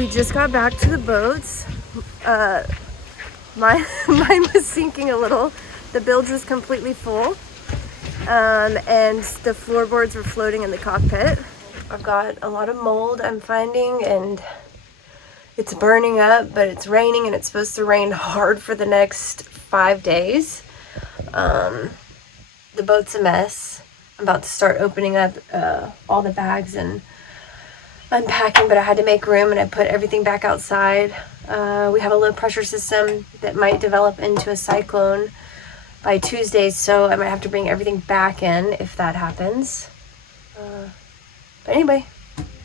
We just got back to the boats. Mine was sinking a little. The bilge was completely full. And the floorboards were floating in the cockpit. I've got a lot of mold I'm finding, and it's burning up, but it's raining, and it's supposed to rain hard for the next 5 days. The boat's a mess. I'm about to start opening up all the bags and unpacking, but I had to make room, and I put everything back outside. We have a low pressure system that might develop into a cyclone by Tuesday, so I might have to bring everything back in if that happens. But anyway,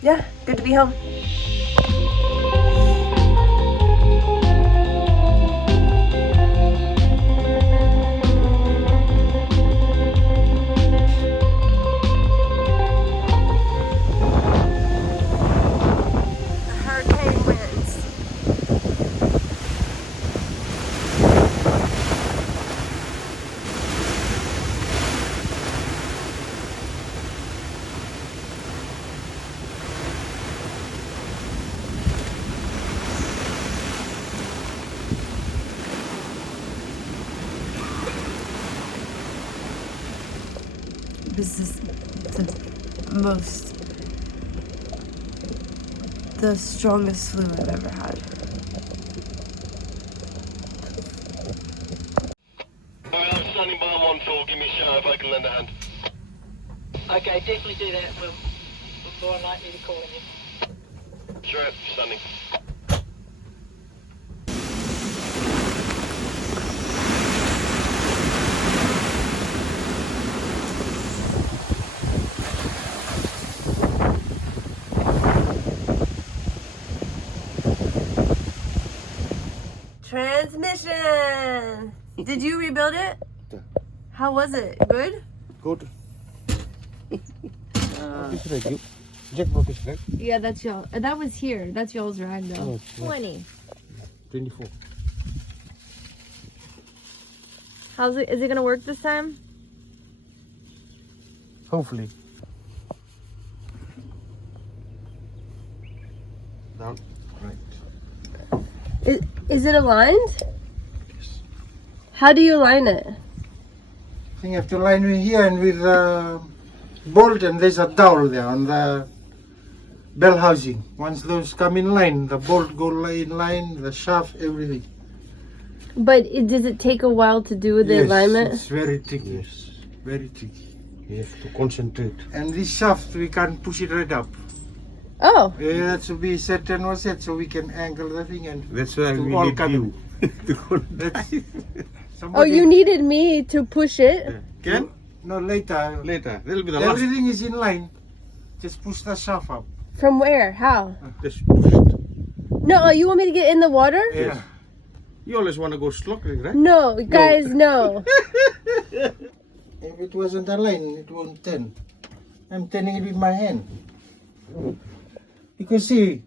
yeah, good to be home. This is the strongest flu I've ever had. Alright, I'm standing by on 1-4, give me a shout if I can lend a hand. Okay, definitely do that. We're more likely to call you. Sure, standing. Transmission! Did you rebuild it? Yeah. How was it? Good? Good. Jackbox is right? Yeah, that's y'all. That was here. That's y'all's rag though. No, 20. 24. How's it? Is it gonna work this time? Hopefully. Down. Right. Is it aligned? Yes. How do you align it? I think you have to line with here and with bolt, and there's a dowel there on the bell housing. Once those come in line, the bolt go in line, the shaft, everything. But does it take a while to do the alignment? It's very tricky. Yes, very tricky. You have to concentrate. And this shaft, we can't push it right up. Oh. It has to be set and was set so we can angle the thing, and That's why we all need come you. that's Oh, you needed me to push it? Can? No, later. Later. That'll be the last. Everything is in line. Just push the shaft up. From where? How? Just push it. No, you want me to get in the water? Yeah. You always want to go slogging, right? No, guys, no. If it wasn't aligned, it won't turn. I'm turning it with my hand. Because see,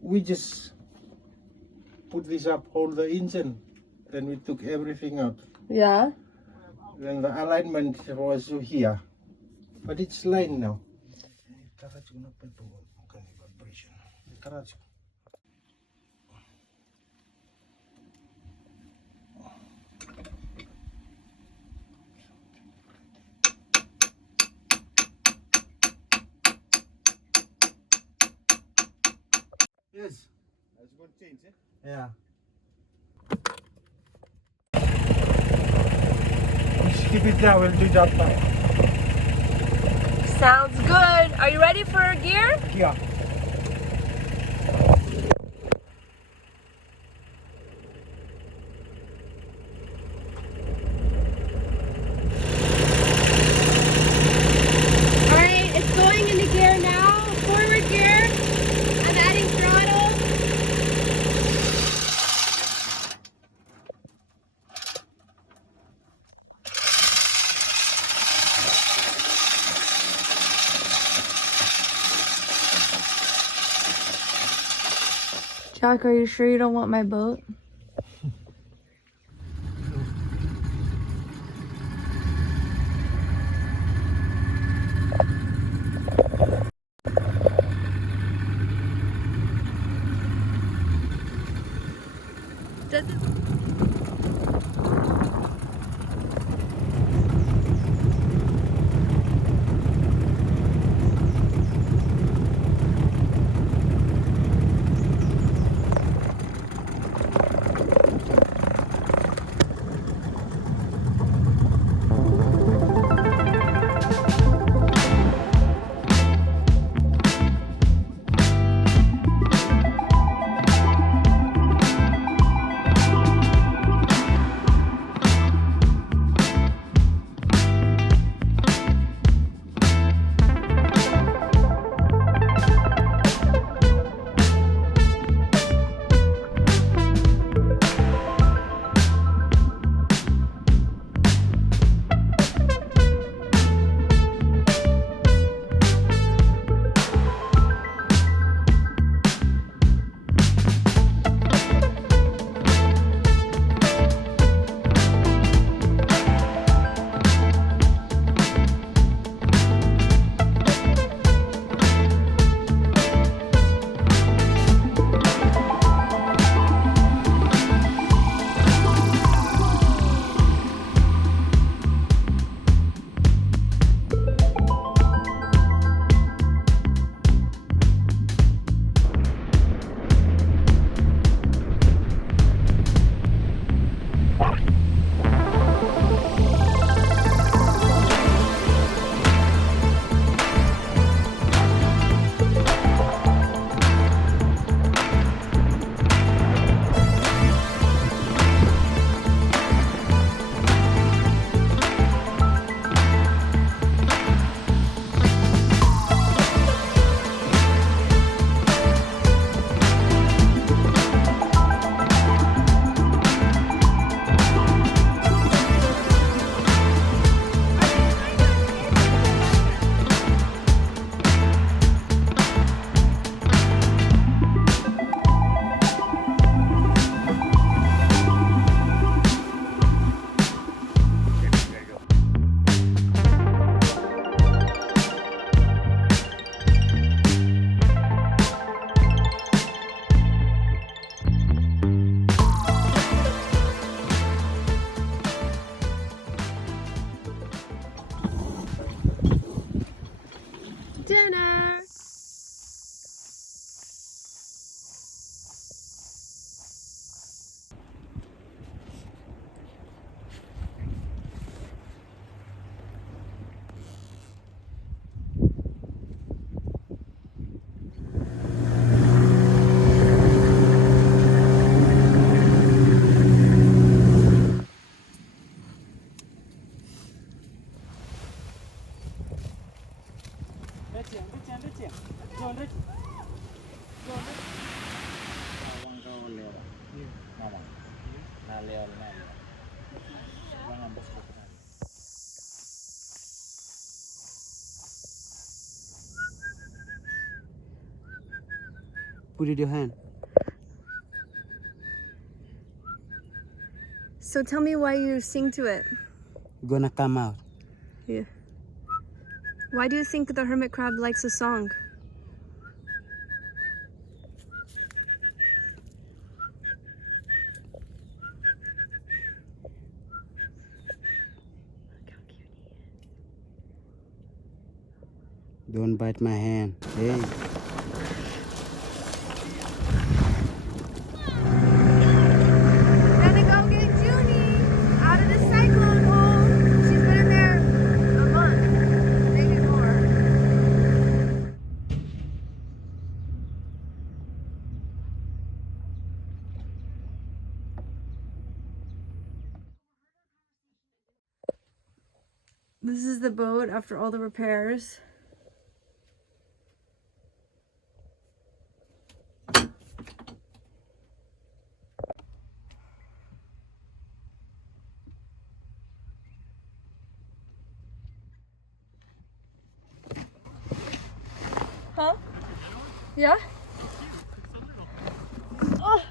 we just put this up, hold the engine, then we took everything out. Yeah. Then the alignment was here, but it's lined now. Yes. That's going to change, eh? Yeah. Just keep it there, we'll do that now. Sounds good. Are you ready for gear? Yeah. Alright, it's going into gear now. Forward gear. I'm adding throttle. Jack, are you sure you don't want my boat? Put it in your hand. So tell me why you sing to it. Gonna come out. Yeah. Why do you think the hermit crab likes a song? Don't bite my hand. Hey. Gotta go get Junie out of the cyclone hole. She's been in there a month, maybe more. This is the boat after all the repairs. Huh? Yeah? Oh.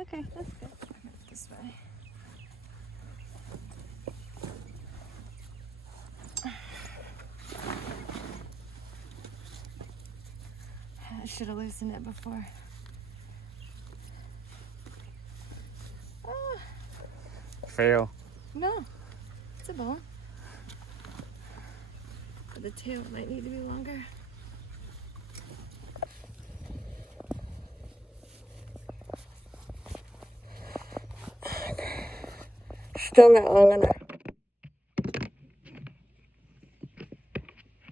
Okay, that's good. This way. I should have loosened it before. Ah, Fail. no, it's a bone. But the tail might need to be longer. Still not long enough.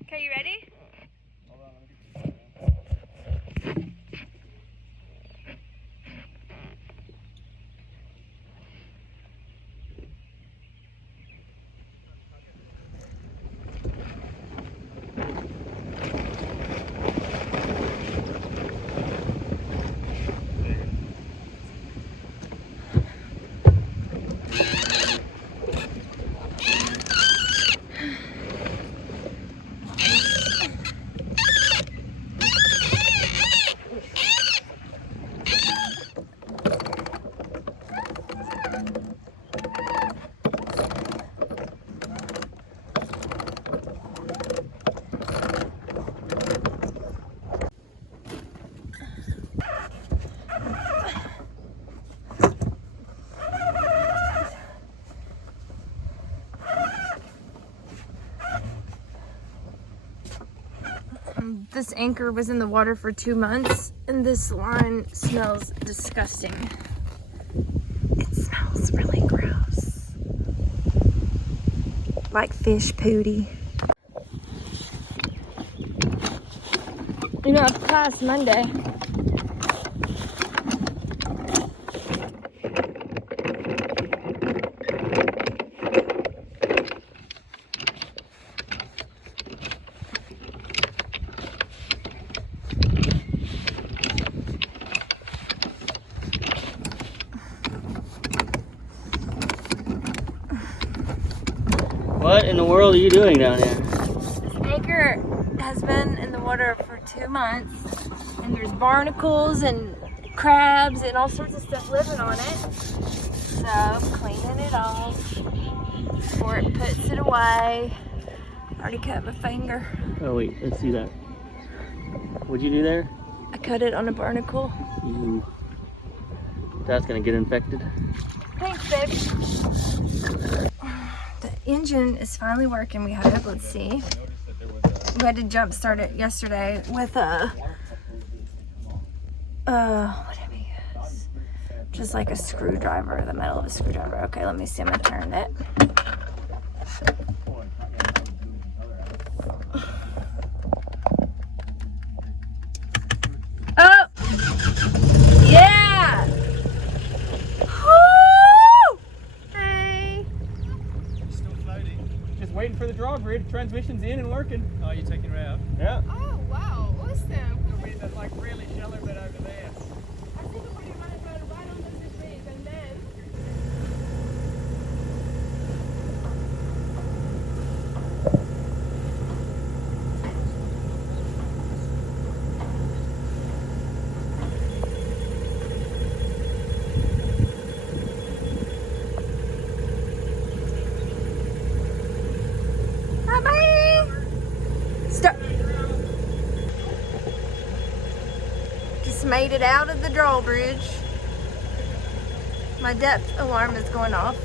Okay, you ready? This anchor was in the water for 2 months, and this line smells disgusting. It smells really gross. Like fish pooty. You know, I have class Monday. What in the world are you doing down here? This anchor has been in the water for 2 months, and there's barnacles and crabs and all sorts of stuff living on it. So I'm cleaning it off. before it puts it away. Already cut my finger. Oh wait, let's see that. What'd you do there? I cut it on a barnacle. Ooh. That's gonna get infected. Thanks, baby. The engine is finally working. We had it, let's see. We had to jump start it yesterday with a, what did we use? Just like a screwdriver, the metal of a screwdriver. Okay, let me see, I'm gonna turn it. Oh! Yeah! Woo! Hey! Still floating. Just waiting for the drawbridge. Transmission's in and working. Oh, you're taking her out? Yeah. Oh, wow, awesome. It'll be that like really shallow bit over there. I think we might as well right on this bridge and then. Stop. Just made it out of the drawbridge. My depth alarm is going off.